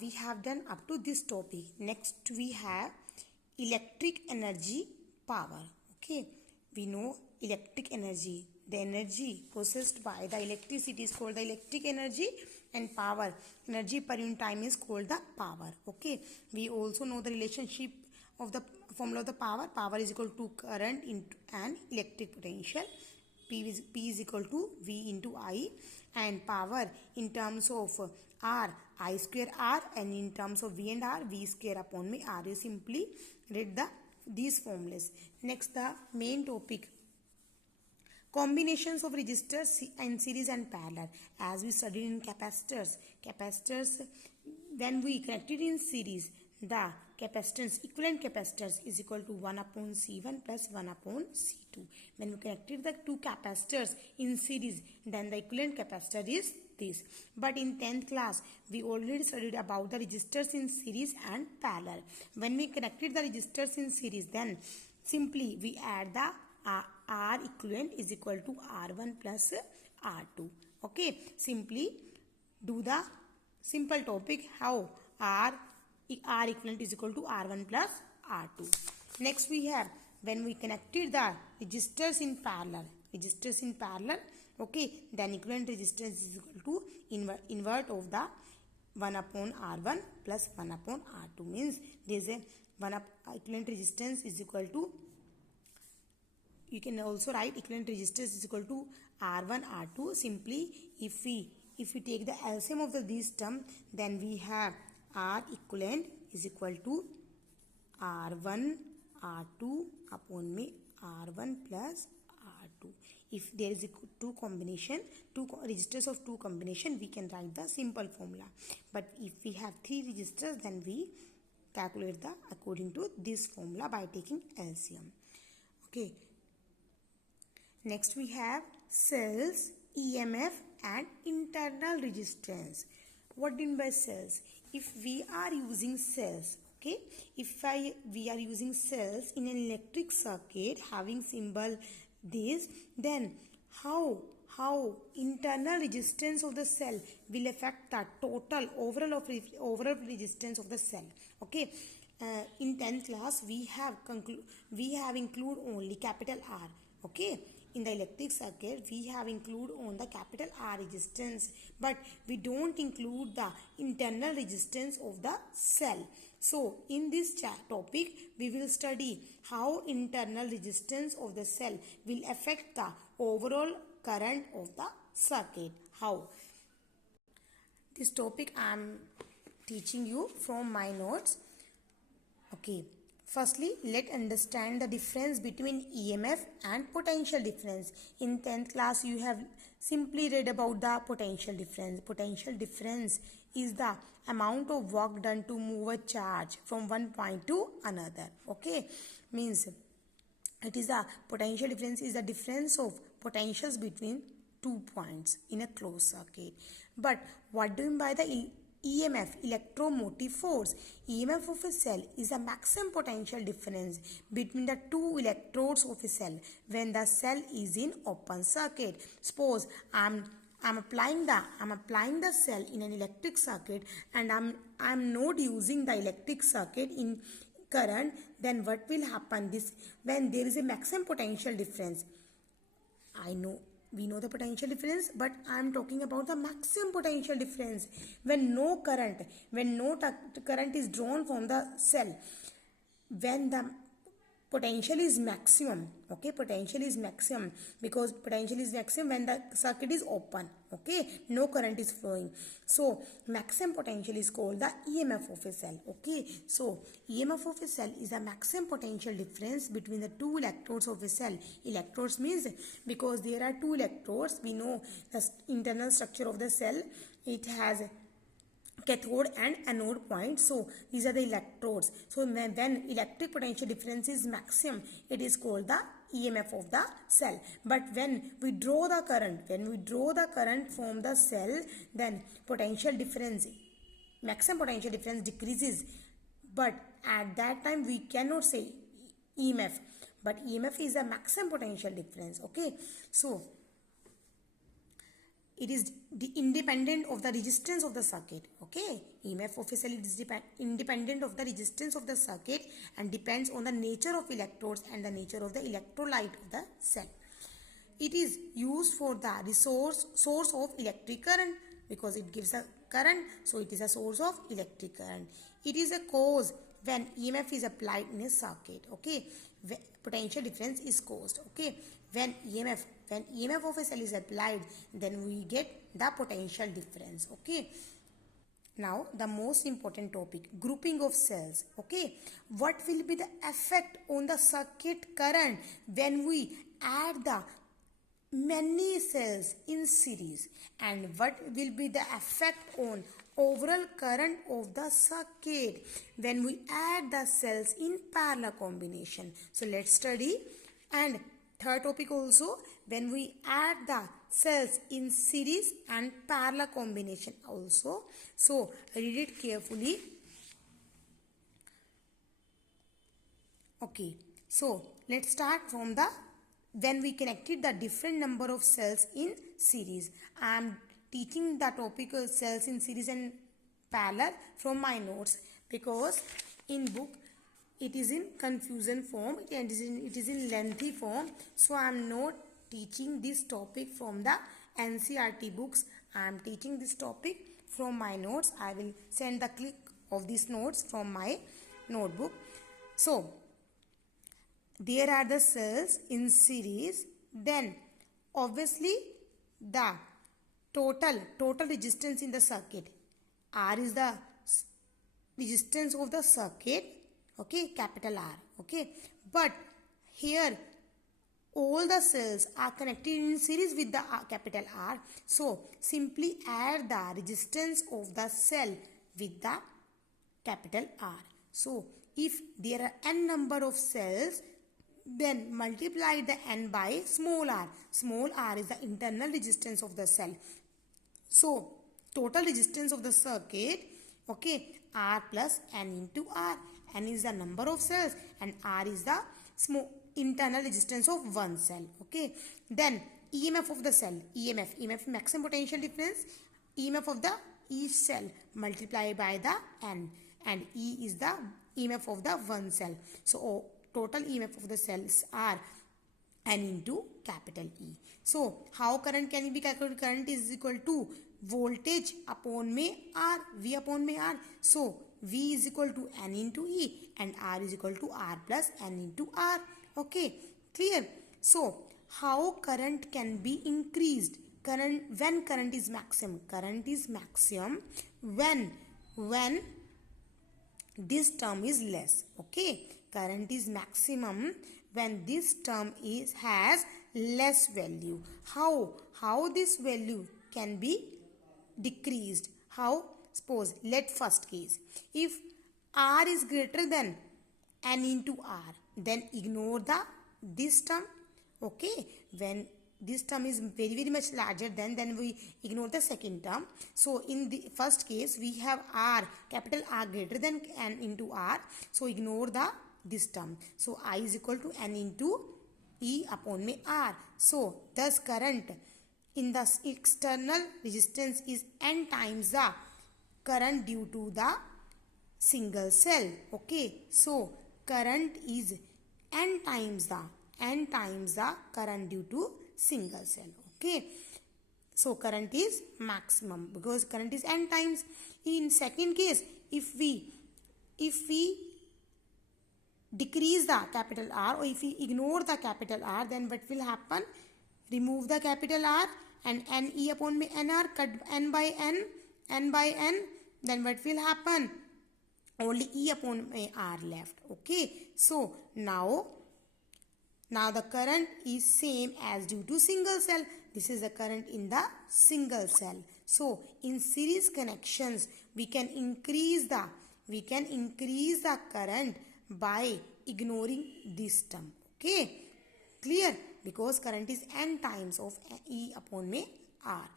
we have done up to this topic. Next we have electric energy power. Okay, we know electric energy, the energy possessed by the electricity is called the electric energy, and power, energy per unit time, is called the power. Okay, we also know the relationship of the formula of the power. Power is equal to current into an electric potential. P is equal to V into I, and power in terms of R, I square R, and in terms of V and R, V square upon me R. You simply read these formulas. Next, the main topic, combinations of resistors in series and parallel. As we studied in capacitors, when we connected in series, the capacitance, equivalent capacitors is equal to 1 upon C1 plus 1 upon C2. When we connected the two capacitors in series, then the equivalent capacitor is this. But in 10th class, we already studied about the resistors in series and parallel. When we connected the resistors in series, then simply we add the R equivalent is equal to R1 plus R2. Okay, simply do the simple topic how R equivalent is equal to R1 plus R2. Next we have, when we connected the resistors in parallel, okay, then equivalent resistance is equal to invert of the 1 upon R1 plus 1 upon R2, means there is a equivalent resistance is equal to, you can also write equivalent resistance is equal to R1 R2. Simply if we take the LCM of these term, then we have R equivalent is equal to R1 R2 upon me R1 plus R2. If there is two resistors of two combination, we can write the simple formula. But if we have three resistors, then we calculate the according to this formula by taking LCM. Okay. Next we have cells, EMF and internal resistance. What do you mean by cells? If we are using cells, okay, we are using cells in an electric circuit having symbol this, then how internal resistance of the cell will affect the total overall resistance of the cell. Okay, in 10th class we have include only capital R. Okay, in the electric circuit we have include on the capital R resistance, but we don't include the internal resistance of the cell. So in this topic we will study how internal resistance of the cell will affect the overall current of the circuit. How? This topic I am teaching you from my notes. Okay. Firstly, let's understand the difference between EMF and potential difference. In 10th class, you have simply read about the potential difference. Potential difference is the amount of work done to move a charge from one point to another. Okay, means it is the potential difference is the difference of potentials between 2 points in a closed circuit. But what do you mean by the EMF, electromotive force? EMF of a cell is a maximum potential difference between the two electrodes of a cell when the cell is in open circuit. Suppose I'm applying the cell in an electric circuit, and I'm not using the electric circuit in current. Then what will happen? When there is a maximum potential difference, we know the potential difference, but I am talking about the maximum potential difference when no current is drawn from the cell, when the potential is maximum. Okay, potential is maximum because potential is maximum when the circuit is open. Okay, no current is flowing. So maximum potential is called the EMF of a cell. Okay, so EMF of a cell is a maximum potential difference between the two electrodes of a cell. Electrodes means because there are two electrodes, we know the internal structure of the cell. It has cathode and anode point. So these are the electrodes. So when electric potential difference is maximum, it is called the EMF of the cell. But when we draw the current from the cell, then maximum potential difference decreases. But at that time we cannot say EMF, but EMF is a maximum potential difference. Okay, so it is independent of the resistance of the circuit. Okay, EMF of a cell is independent of the resistance of the circuit and depends on the nature of electrodes and the nature of the electrolyte of the cell. It is used for the source of electric current because it gives a current, so it is a source of electric current. It is a cause when EMF is applied in a circuit. Okay, potential difference is caused. Okay, when EMF of a cell is applied, then we get the potential difference. Okay, now the most important topic, grouping of cells. Okay, what will be the effect on the circuit current when we add the many cells in series, and what will be the effect on overall current of the circuit when we add the cells in parallel combination? So let's study. And third topic also, when we add the cells in series and parallel combination also. So read it carefully. Okay, so let's start from the when we connected the different number of cells in series. I am teaching the topic of cells in series and parallel from my notes, because in book it is in confusion form and it is in lengthy form. So I am not teaching this topic from the NCERT books. I am teaching this topic from my notes. I will send the clip of these notes from my notebook. So there are the cells in series, then obviously the total resistance in the circuit, R is the resistance of the circuit. Okay, capital R. Okay, but here all the cells are connected in series with the capital R, so simply add the resistance of the cell with the capital R. So if there are n number of cells, then multiply the n by small r. Small r is the internal resistance of the cell. So total resistance of the circuit, okay, R plus n into R. N is the number of cells and R is the small internal resistance of one cell. Okay, then EMF of the cell, EMF maximum potential difference, EMF of the each cell multiplied by the n, and E is the EMF of the one cell. So total EMF of the cells are n into capital E. So how current can be calculated? Current is equal to voltage upon may R, V upon may R. So V is equal to n into E and R is equal to R plus n into R. Okay, clear? So how current can be increased? When current is maximum? Current is maximum when this term is less. Okay, current is maximum when this term has less value. How this value can be decreased? How? Suppose, let first case, if R is greater than n into R, then ignore this term. Okay, when this term is very much larger then we ignore the second term. So in the first case we have R, capital R greater than n into R, so ignore this term. So I is equal to n into E upon may R. So thus current in the external resistance is n times the current due to the single cell. Okay, so current is n times the current due to single cell. Okay, so current is maximum because current is n times. In second case, if we decrease the capital R, or if we ignore the capital R, then what will happen? Remove the capital R and n E upon may n R, cut n by n, then what will happen? Only E upon may R left. Okay, so now the current is same as due to single cell. This is the current in the single cell. So in series connections we can increase the current by ignoring this term. Okay, clear? Because current is n times of E upon may R.